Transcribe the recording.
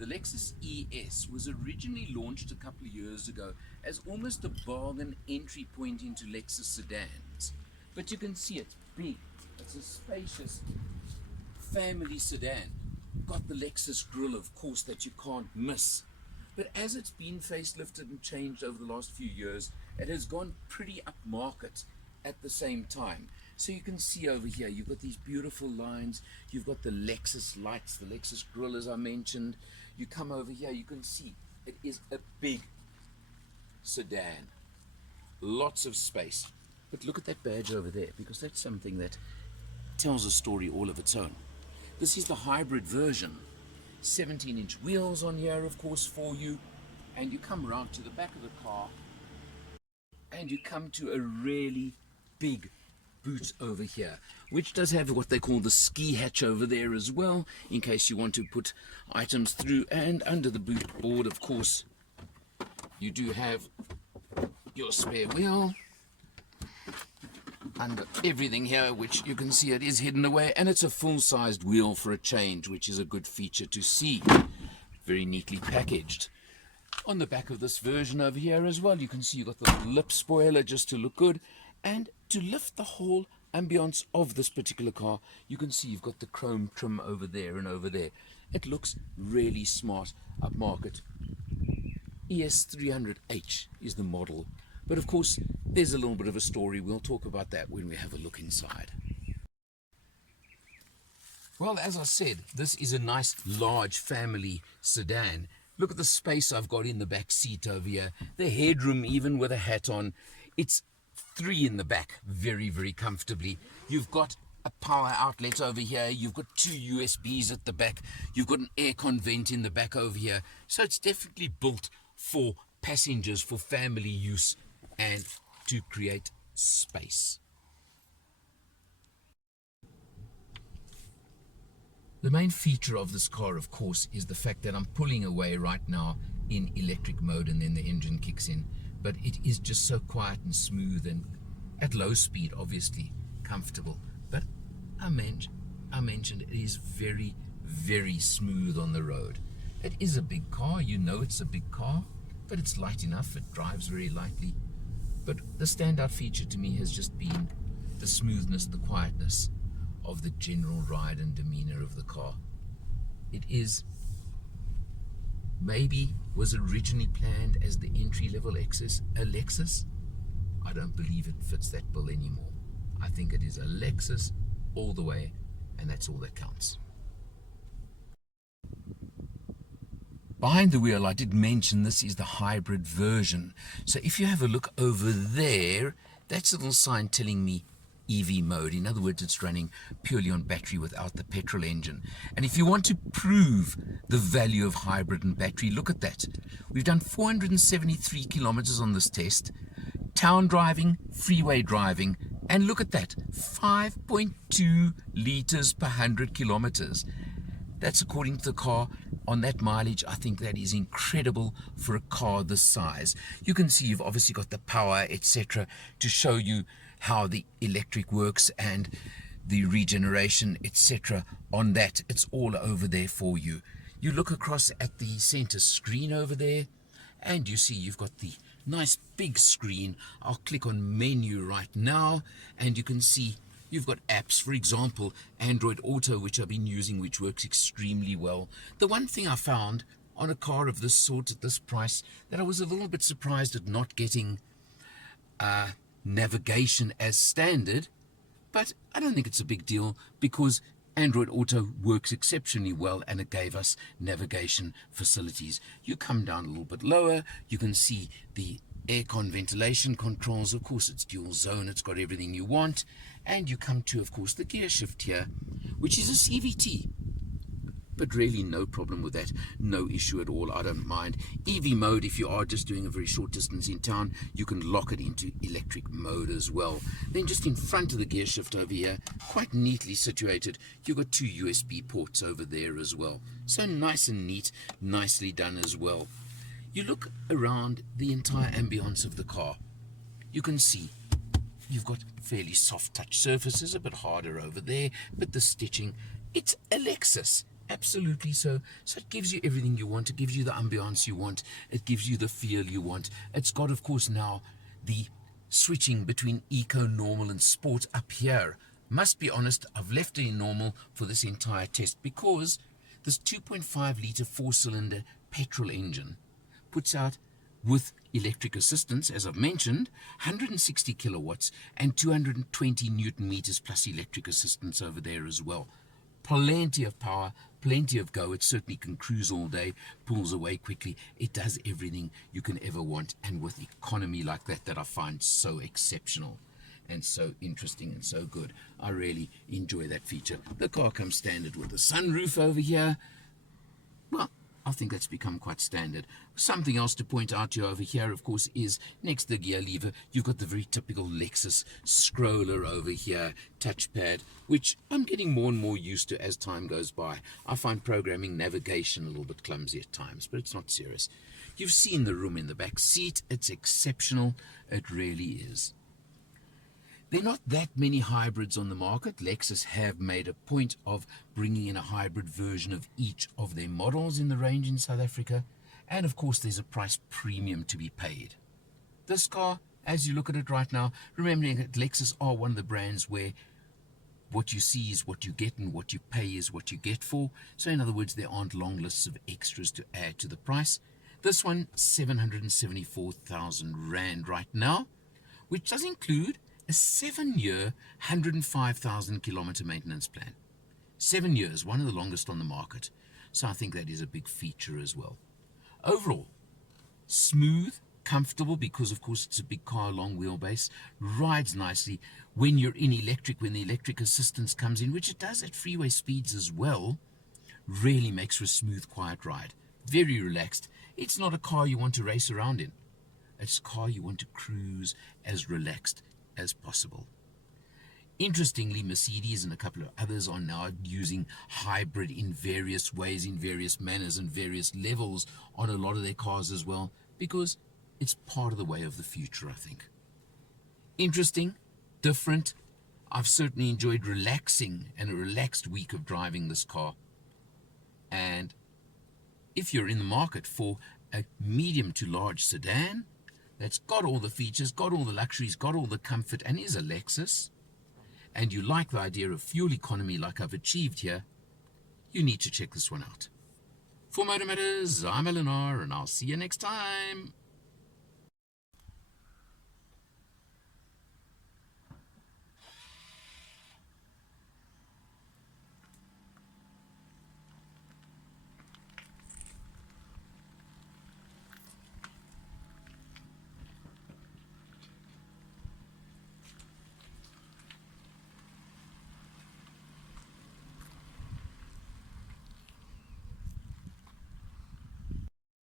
The Lexus ES was originally launched a couple of years ago as almost a bargain entry point into Lexus sedans. But you can see it's big. It's a spacious family sedan. Got the Lexus grille, of course, that you can't miss. But as it's been facelifted and changed over the last few years, it has gone pretty upmarket at the same time. So you can see over here, you've got these beautiful lines. You've got the Lexus lights, the Lexus grille, as I mentioned. You come over here, you can see it is a big sedan. Lots of space. But look at that badge over there, because that's something that tells a story all of its own. This is the hybrid version. 17-inch wheels on here, of course, for you. And you come round to the back of the car, and you come to a really big boot over here, which does have what they call the ski hatch over there as well, in case you want to put items through. And under the boot board, of course, you do have your spare wheel under everything here, which you can see it is hidden away, and it's a full-sized wheel for a change, which is a good feature to see. Very neatly packaged. On the back of this version over here as well, you can see you've got the lip spoiler just to look good. And to lift the whole ambience of this particular car, you can see you've got the chrome trim over there and over there. It looks really smart, upmarket. ES300H is the model. But of course, there's a little bit of a story. We'll talk about that when we have a look inside. Well, as I said, this is a nice large family sedan. Look at the space I've got in the back seat over here. The headroom, even with a hat on. It's 3 in the back, very, very comfortably. You've got a power outlet over here. You've got 2 USBs at the back. You've got an aircon vent in the back over here. So it's definitely built for passengers, for family use, and to create space. The main feature of this car, of course, is the fact that I'm pulling away right now in electric mode, and then the engine kicks in. But it is just so quiet and smooth, and at low speed, obviously, comfortable. But I mentioned it is very, very smooth on the road. It is a big car, you know it's a big car, but it's light enough, it drives very lightly. But the standout feature to me has just been the smoothness, the quietness of the general ride and demeanor of the car. It is maybe was originally planned as the entry-level Lexus. I don't believe it fits that bill anymore. I think it is a Lexus all the way, and that's all that counts. Behind the wheel, I did mention this is the hybrid version. So if you have a look over there, that's a little sign telling me EV mode. In other words, it's running purely on battery without the petrol engine. And if you want to prove the value of hybrid and battery, look at that. We've done 473 kilometers on this test. Town driving, freeway driving, and look at that, 5.2 liters per 100 kilometers. That's according to the car. On that mileage, I think that is incredible for a car this size. You can see you've obviously got the power, etc., to show you how the electric works and the regeneration, etc. on that. It's all over there for you. You look across at the center screen over there, and you see you've got the nice big screen. I'll click on menu right now, and you can see you've got apps, for example, Android Auto, which I've been using, which works extremely well. The one thing I found on a car of this sort at this price that I was a little bit surprised at not getting navigation as standard, but I don't think it's a big deal because Android Auto works exceptionally well, and it gave us navigation facilities. You come down a little bit lower, you can see the aircon ventilation controls. Of course, it's dual zone, it's got everything you want. And you come to, of course, the gear shift here, which is a CVT. But really no problem with that, no issue at all, I don't mind. EV mode, if you are just doing a very short distance in town, you can lock it into electric mode as well. Then just in front of the gear shift over here, quite neatly situated, you've got 2 USB ports over there as well. So nice and neat, nicely done as well. You look around the entire ambience of the car, you can see you've got fairly soft touch surfaces, a bit harder over there, but the stitching, it's a Lexus. Absolutely so. So it gives you everything you want. It gives you the ambiance you want. It gives you the feel you want. It's got, of course, now the switching between eco, normal, and sport up here. Must be honest, I've left it in normal for this entire test because this 2.5 litre 4-cylinder petrol engine puts out, with electric assistance, as I've mentioned, 160 kilowatts and 220 newton meters plus electric assistance over there as well. Plenty of power, plenty of go. It certainly can cruise all day, pulls away quickly. It does everything you can ever want, and with economy like that I find so exceptional and so interesting and so good. I really enjoy that feature. The car comes standard with a sunroof over here. Well, I think that's become quite standard. Something else to point out to you over here, of course, is next to the gear lever, you've got the very typical Lexus scroller over here, touchpad, which I'm getting more and more used to as time goes by. I find programming navigation a little bit clumsy at times, but it's not serious. You've seen the room in the back seat. It's exceptional. It really is. There are not that many hybrids on the market. Lexus have made a point of bringing in a hybrid version of each of their models in the range in South Africa. And of course, there's a price premium to be paid. This car, as you look at it right now, remembering that Lexus are one of the brands where what you see is what you get and what you pay is what you get for. So in other words, there aren't long lists of extras to add to the price. This one, 774,000 Rand right now, which does include a 7-year, 105,000 kilometer maintenance plan. 7 years, one of the longest on the market. So I think that is a big feature as well. Overall, smooth, comfortable, because of course it's a big car, long wheelbase, rides nicely when you're in electric, when the electric assistance comes in, which it does at freeway speeds as well, really makes for a smooth, quiet ride. Very relaxed. It's not a car you want to race around in. It's a car you want to cruise as relaxed as possible. Interestingly, Mercedes and a couple of others are now using hybrid in various ways, in various manners and various levels on a lot of their cars as well, because it's part of the way of the future, I think. Interesting, different. I've certainly enjoyed relaxing and a relaxed week of driving this car. And if you're in the market for a medium to large sedan that's got all the features, got all the luxuries, got all the comfort, and is a Lexus, and you like the idea of fuel economy like I've achieved here, you need to check this one out. For Motor Matters, I'm Eleanor, and I'll see you next time.